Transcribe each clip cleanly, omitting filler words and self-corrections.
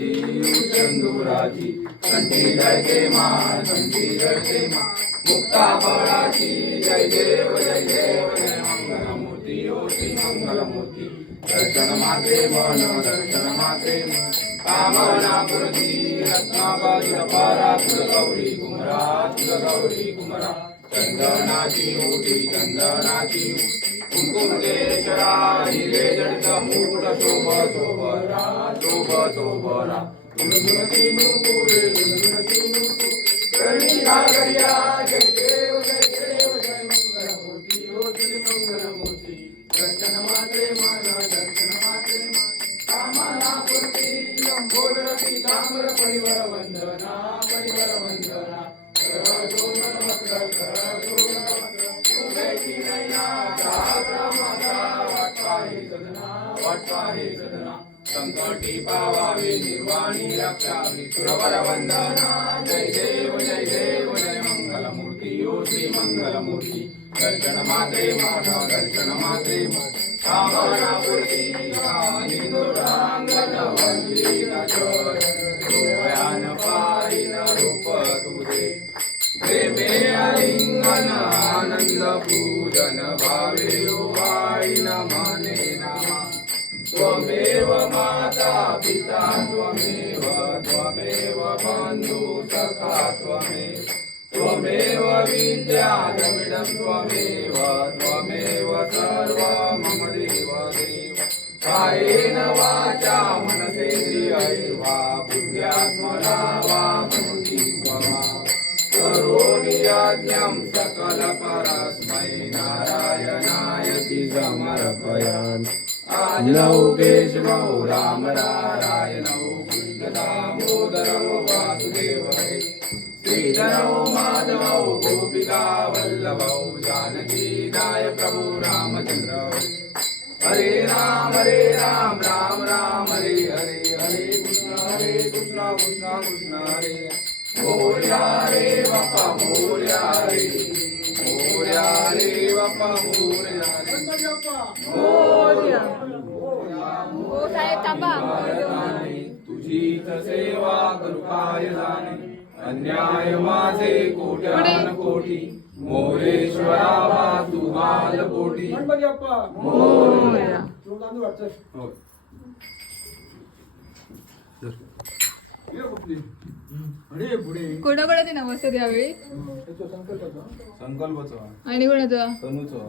फुलाची सिंदुराची कंठी जळके मान कंठी जळके मान मुक्ता फळाची जय देव जय देव जय मंगलमूर्ती ओ श्री मंगलमूर्ती दर्शन माते मन दर्शन माते मन कामना पूर्ती रत्नाकर परा तुझ गौरी कुमरा तुझ गौरी कुमरा चंदनाची ओटी चंदनाची कुंकुम केशरा हिरे जडित मुकुट शोभ शोभरा शोभ शोभरा गुणगुणती नुपुरे गुणगुणती नुपुरे करणी नागरिया जय देव जय देव जय मंगलमूर्ती ओ श्री मंगलमूर्ती दर्शन मात्रे मन दर्शन मात्रे मन कामना पूर्ती लंबोदर पीतांबर परिवर वंदना परिवर वंदना संकटी पावावे निर्वाणी रक्षावी सुरवर वंदना जय देव जय देव जय मंगलमूर्ती ओ श्री मंगलमूर्ती दर्शन मात्रे मन दर्शन मात्रे मन कामना पूर्ती निंदुरांगण वंदित चोर डोळ्यान पाहिन रूप तुझे प्रेमे आलिंगन आनंद पूजन भावे वाळीन मने नमा त्वमेव माता पिता त्वमेव त्वमेव बंधु सखा त्वमेव विद्या द्रविडं त्वमेव त्वमेव सर्व मम देव देव कायेन वाचा मनसेन्द्रियैर्वा बुद्ध्यात्मना वा मनुष्य स्वभाव करोमि यज्ञं सकल परस्मै नारायणायति समर्पयामि आजनौ केशवौ राम नारायणौ कृष्णदामोदरौ वासुदेवै श्रीधरौ माधवौ गोपिका वल्लभौ जानकी नायकौ रामचन्द्रौ हरे राम राम राम हरे हरे हरे कृष्ण कृष्ण कृष्ण हरे मोरया रे बाप्पा मोरया रे बाप्पा मोरया रे मोरया हो साहेब थांबा. तुझीच सेवा करू काय जाणे अन्याय माझे कोट्यान कोटी मोरेश्वरा वा तुमाल कोटी मोरया. कोणाकोणाचे नमस्ते यावेळी संकल्पचा आणि कोणाचा तनुचा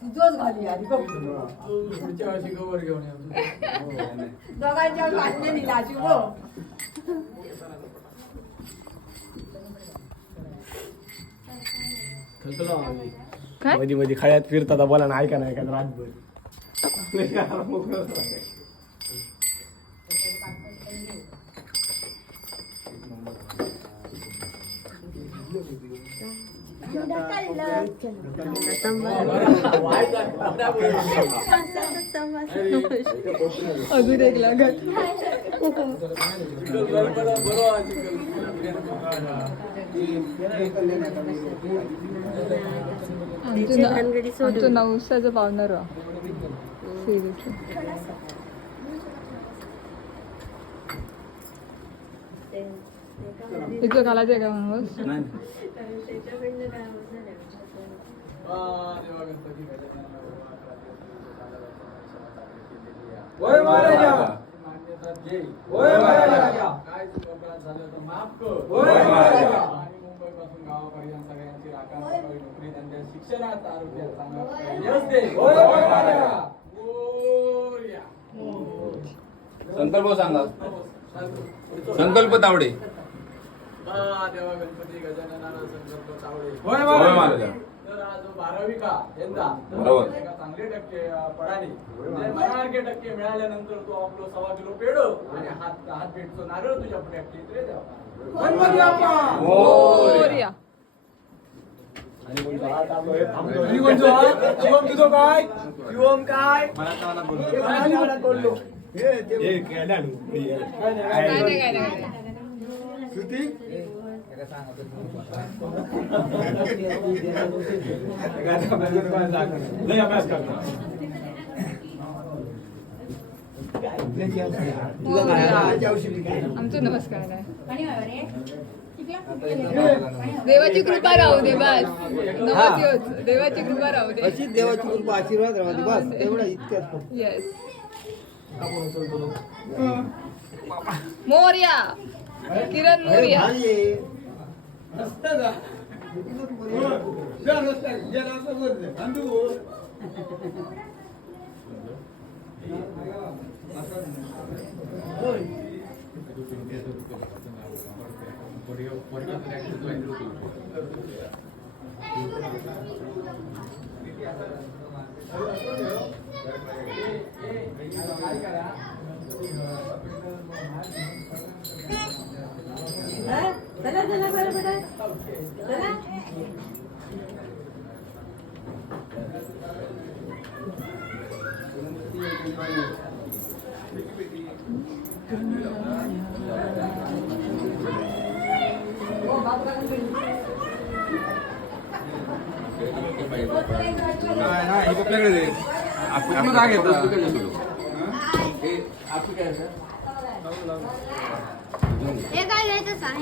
तुझोच घाली आधी बघ दोघांच्या वाटणे दिला शिव काय मध्ये मध्ये खळ्यात फिरतात बोला ना ऐका ना ऐका रातभर अजून एक लागत आमचं नवसाचं पावणार सिरियसली इथं घालायचं आहे का म्हणून होय महाराजा होय महाराजा काय चुकत झालं तर माफ कर होय महाराजा आणि मुंबईपासून गावापर्यंत सगळ्यांची राखण सकाळी नोकरी धंद्यात शिक्षणात आरोग्यात चांगला यश दे होय महाराजा मोरया. संकल्प सांगा संकल्प तावडे देवा गणपती गजाननाला संकल्प चावडे होय महाराजा तर आज 12वी का यंदा बरोबर. एका चांगले टक्के पडाले म्हणजे टक्के मिळाल्यानंतर तू आपलं 1.25 किलो पेढ आणि हात भेटतो नारळ तुझ्या पुढ्यात रे देवा गणपती बाप्पा मोरया. आणि कोणतो शिवम तुझं काय शिवम काय बोललो काय नाही. श्रुती लय अभ्यास करतो. आमचं नमस्कार आहे. देवाची कृपा राहू दे बस. नमस्योच देवाची कृपा राहू दे. अशीच देवाची कृपा आशीर्वाद राहू दे बस एवढा इतक्यात. येस. मोर्या किरण मोर्या. चला चला बरं बेटा चला. आपण काय घेता हे काय घ्यायचं सांग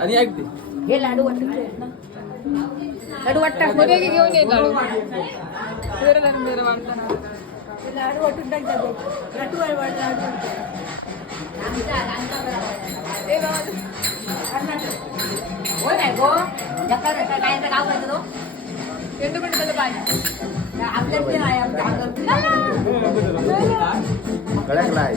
आणि ऐकते हे लाडू वाटत लाडू वाटतात मध्ये घेऊन ये लाडू. जरा वाटताना. लाडू वाटून टाकतात. लाडू वाटतात. ए बाबा. हो नाही गो काय गाव करतो तो ಎಂಟು ಗಂಟೆ पाहिजे. आपल्यात ते आहे आमच्या कडक लाय.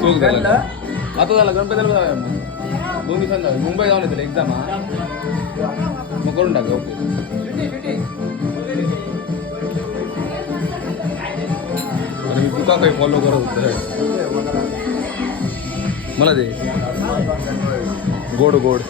चूक झालं आता झाला गणपतीला जाऊया मग 2 दिवसांनी जाऊया. मुंबई जाऊन येतील एक्झाम हा मग करून टाका. ओके आणि मी तुका काही फॉलो करत होत मला दे गोड गोड